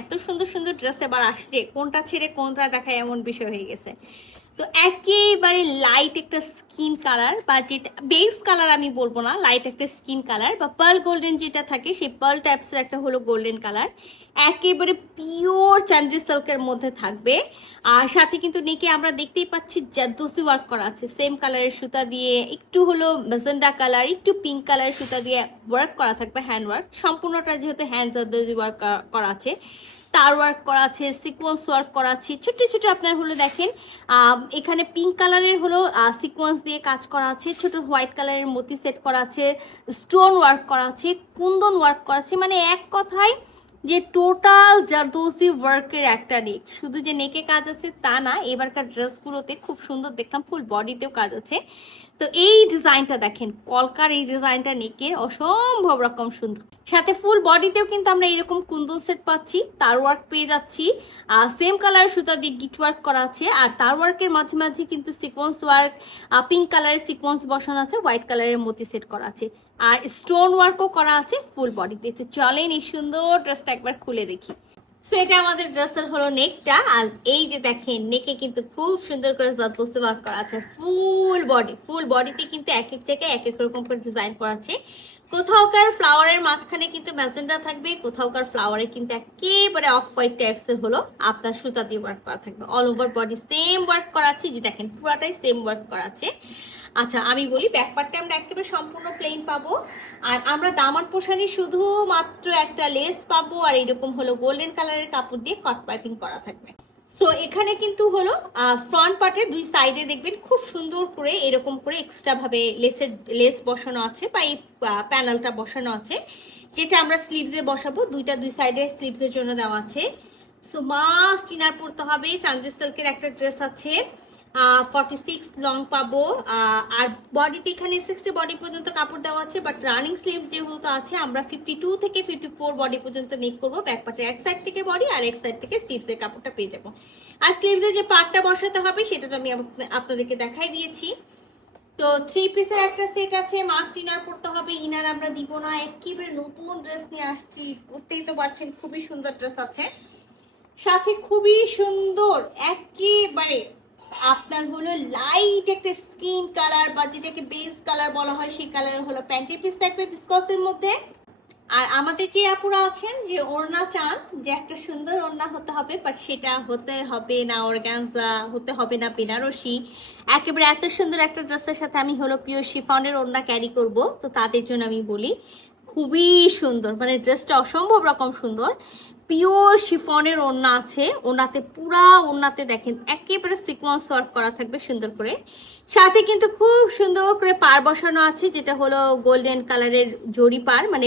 এত সুন্দর সুন্দর ড্রেস এবার আসছে, কোনটা ছেড়ে কোনটা দেখায় এমন বিষয় হয়ে গেছে। তো একেবারে লাইট একটা স্কিন কালার, বা যেটা বেস কালার আমি বলবো না, লাইট একটা স্কিন কালার বা পার্ল গোল্ডেন যেটা থাকে সেই পার্ল টাইপসের একটা হলো গোল্ডেন কালার, একেবারে পিওর চান্দ্রি সিল্কের মধ্যে থাকবে। আর সাথে কিন্তু নেকে আমরা দেখতেই পাচ্ছি জারদোসি ওয়ার্ক করা আছে, সেম কালারের সুতা দিয়ে, একটু হলো ম্যাজেন্ডা কালার, একটু পিঙ্ক কালারের সুতা দিয়ে ওয়ার্ক করা থাকবে, হ্যান্ড ওয়ার্ক সম্পূর্ণটা, যেহেতু হ্যান্ড জারদোসি ওয়ার্ক করা আছে, তার ওয়ার্ক করা আছে, সিকোয়েন্স ওয়ার্ক করা আছে, ছোট ছোট আপনার হলো দেখেন এখানে পিঙ্ক কালারের হলো সিকোয়েন্স দিয়ে কাজ করা আছে, ছোট হোয়াইট কালারের মতি সেট করা আছে, স্টোন ওয়ার্ক করা আছে, কুন্দন ওয়ার্ক করা আছে, মানে এক কথায় যে টোটাল জারদোসি ওয়ার্কের একটা নেক। শুধু যে নেকে কাজ আছে তা না, এবারকার ড্রেসগুলোতে খুব সুন্দর দেখলাম ফুল বডিতেও কাজ আছে। তো এই ডিজাইনটা দেখেন, কলকার এই ডিজাইনটা নেকের অসম্ভব রকম সুন্দর, সাথে ফুল বডিতেও কিন্তু আমরা এরকম কুন্দন সেট পাচ্ছি, তার ওয়ার্ক পেয়ে যাচ্ছি, আর সেম কালার সুতা দিয়ে গিট ওয়ার্ক করা আছে, আর তার ওয়ার্কের মাঝে মাঝে কিন্তু সিকোয়েন্স ওয়ার্ক, পিঙ্ক কালারের সিকোয়েন্স বসানো আছে, হোয়াইট কালারের মতি সেট করা আছে, আর স্টোন ওয়ার্কও করা আছে ফুল বডিতে। তো চলেন এই সুন্দর ড্রেসটা একবার খুলে দেখি। সো এটা আমাদের ড্রেসের হলো নেকটা, আর এই যে দেখেন নেকে কিন্তু খুব সুন্দর করে জারদোসি ওয়ার্ক করা আছে, ফুল বডিতে কিন্তু এক এক জায়গায় এক এক রকম করে ডিজাইন করা আছে। কোথাওকার ফ্লাওয়ারের মাঝখানে কিন্তু ম্যাজেন্ডা থাকবে, কোথাওকার ফ্লাওয়ারে কিন্তু একেবারে অফ হোয়াইট টাইপসের হলো আপনার সুতা দিয়ে ওয়ার্ক করা থাকবে। All over body same work করা আছে, যে দেখেন পুরাটাই সেম ওয়ার্ক করা আছে। আচ্ছা আমি বলি ব্যাকপার্টটা আমরা একেবারে সম্পূর্ণ প্লেন পাবো, আর আমরা দামান পোশানি শুধুমাত্র একটা লেস পাবো, আর এরকম হলো গোল্ডেন কালারের কাপড় দিয়ে কট পাইপিং করা থাকবে। সো এখানে কিন্তু হলো ফ্রন্ট পার্টের দুই সাইডে দেখবেন খুব সুন্দর করে এরকম করে এক্সট্রা ভাবে লেস বসানো আছে, বা এই প্যানেলটা বসানো আছে, যেটা আমরা স্লিভসে বসাবো, দুই সাইডে স্লিভসের জন্য দেওয়া আছে। সো মাস্ট ইনার পরতে হবে, চান্দ্রি সিল্কের একটা ড্রেস আছে, 46 লং পাবো, আর বডিতে এখানে 60 বডি পর্যন্ত কাপড় দেওয়া আছে, বাট রানিং স্লিভস যেহেতু আছে আমরা 52 থেকে 54 বডি পর্যন্ত মেক করবো। ব্যাক পার্টের এক সাইড থেকে বডি আর এক সাইড থেকে স্লিভসের কাপড়টা পেয়ে যাবো। আর স্লিভসে যে পার্টটা বসাতে হবে সেটা তো আমি আপনাদেরকে দেখাই দিয়েছি। তো 3 পিসের একটা সেট আছে, মাস্ট ইনার পড়তে হবে, ইনার আমরা দিব না, একেবারে নতুন ড্রেস নিয়ে আসছি, বুঝতেই তো পারছেন খুবই সুন্দর ড্রেস আছে, সাথে খুবই সুন্দর একেবারে আপনার হলো লাইট একটা স্কিন কালার, বা যেটাকে বেস কালার বলা হয় সেই কালার হলো প্যান্টি পিস থাকবে ভিসকসের মধ্যে। আর আমাদের যে আপুরা আছেন যে ওড়না চান, যে একটা সুন্দর ওড়না হতে হবে, বাট সেটা হতে হবে না অর্গানজা, হতে হবে না বেনারসি, একেবারে এত সুন্দর একটা ড্রেসের সাথে আমি হলো পিওর শিফনের ওড়না ক্যারি করব, তো তাদের জন্য আমি বলি খুবই সুন্দর, মানে ড্রেসটা অসম্ভব রকম সুন্দর। পিওর শিফনের ওড়না আছে, ওড়নাতে পুরা ওড়নাতে দেখেন একেবারে সিকোয়েন্স ওয়ার্ক করা থাকবে সুন্দর করে, সাথে কিন্তু খুব সুন্দর করে পার বসানো আছে, যেটা হলো গোল্ডেন কালারের জরি পার, মানে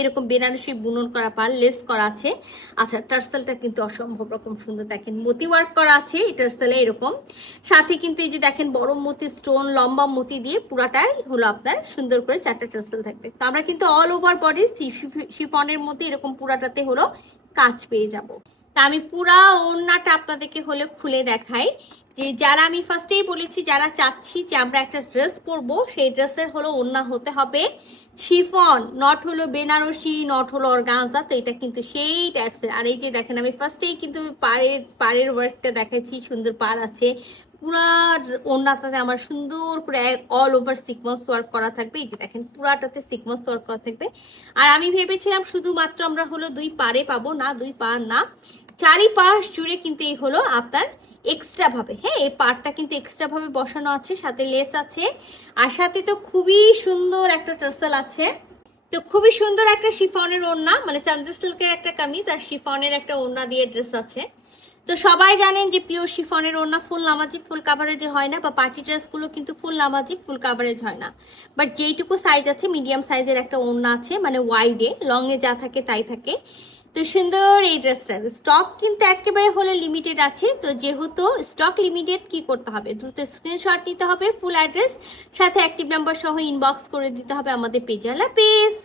এরকম বেনারসি বুনন করা পার, লেস করা আছে। আচ্ছা টার্সেলটা কিন্তু অসম্ভব রকম সুন্দর, দেখেন মতি ওয়ার্ক করা আছে এই টার্সেলে এরকম, সাথে কিন্তু এই যে দেখেন বড় মতি স্টোন লম্বা মতি দিয়ে পুরাটাই হলো আপনার সুন্দর করে 4টা টার্সেল থাকবে। তো আমরা কিন্তু অল ওভার বডি শিফনের মধ্যে এরকম পুরাটাতে হলো কাজ পেয়ে যাব। তা আমি পুরা ওড়নাটা আপনাদেরকে হলে খুলে দেখাই, যে যারা আমি ফার্স্টেই বলেছি যারা চাচ্ছি যে আমরা একটা ড্রেস পরবো, সেই ড্রেসের হলো ওড়না হতে হবে শিফন, নট হলো বেনারসি, নট হলো অর্গানজা। তো এটা কিন্তু সেই টাইপসের। আর এই যে দেখেন আমি ফার্স্টেই কিন্তু পাড়ের ওয়ার্কটা দেখাচ্ছি, সুন্দর পাড় আছে, পুরা ওড়নাটাতে আমার সুন্দর করে অল ওভার সিকোয়েন্স ওয়ার্ক করা থাকবে, এই যে দেখেন পুরাটাতে সিকোয়েন্স ওয়ার্ক করা থাকবে। আর আমি ভেবেছিলাম শুধুমাত্র আমরা হলো দুই পাড়ে পাবো, না দুই পাড় না, চারিপাশ জুড়ে কিন্তু এই হলো আপনার এক্সট্রা ভাবে, হ্যাঁ এই পার্টটা কিন্তু এক্সট্রা ভাবে বসানো আছে, সাথে লেস আছে, আর সাথে তো খুবই সুন্দর একটা টার্সেল আছে। তো খুবই সুন্দর একটা শিফনের ওড়না, মানে চান্দ্রি সিল্কের একটা কামিজ আর শিফনের একটা ওড়না দিয়ে ড্রেস আছে। তো সবাই জানেন যে পিওর শিফনের ওড়না ফুল নামাজি ফুল কাভারেজ হয় না, বা পার্টি ড্রেসগুলো কিন্তু ফুল নামাজি ফুল কাভারেজ হয় না, বাট যেইটুকু সাইজ আছে মিডিয়াম সাইজের একটা ওড়না আছে, মানে ওয়াইডে লংয়ে যা থাকে তাই থাকে। তো সুন্দর এই ড্রেসটার স্টক কিন্তু একেবারে হলে লিমিটেড আছে, তো যেহেতু স্টক লিমিটেড কি করতে হবে, দ্রুত স্ক্রিনশট নিতে হবে, ফুল অ্যাড্রেস সাথে অ্যাক্টিভ নাম্বার সহ ইনবক্স করে দিতে হবে আমাদের পেজে। আল্লাহ হাফেজ।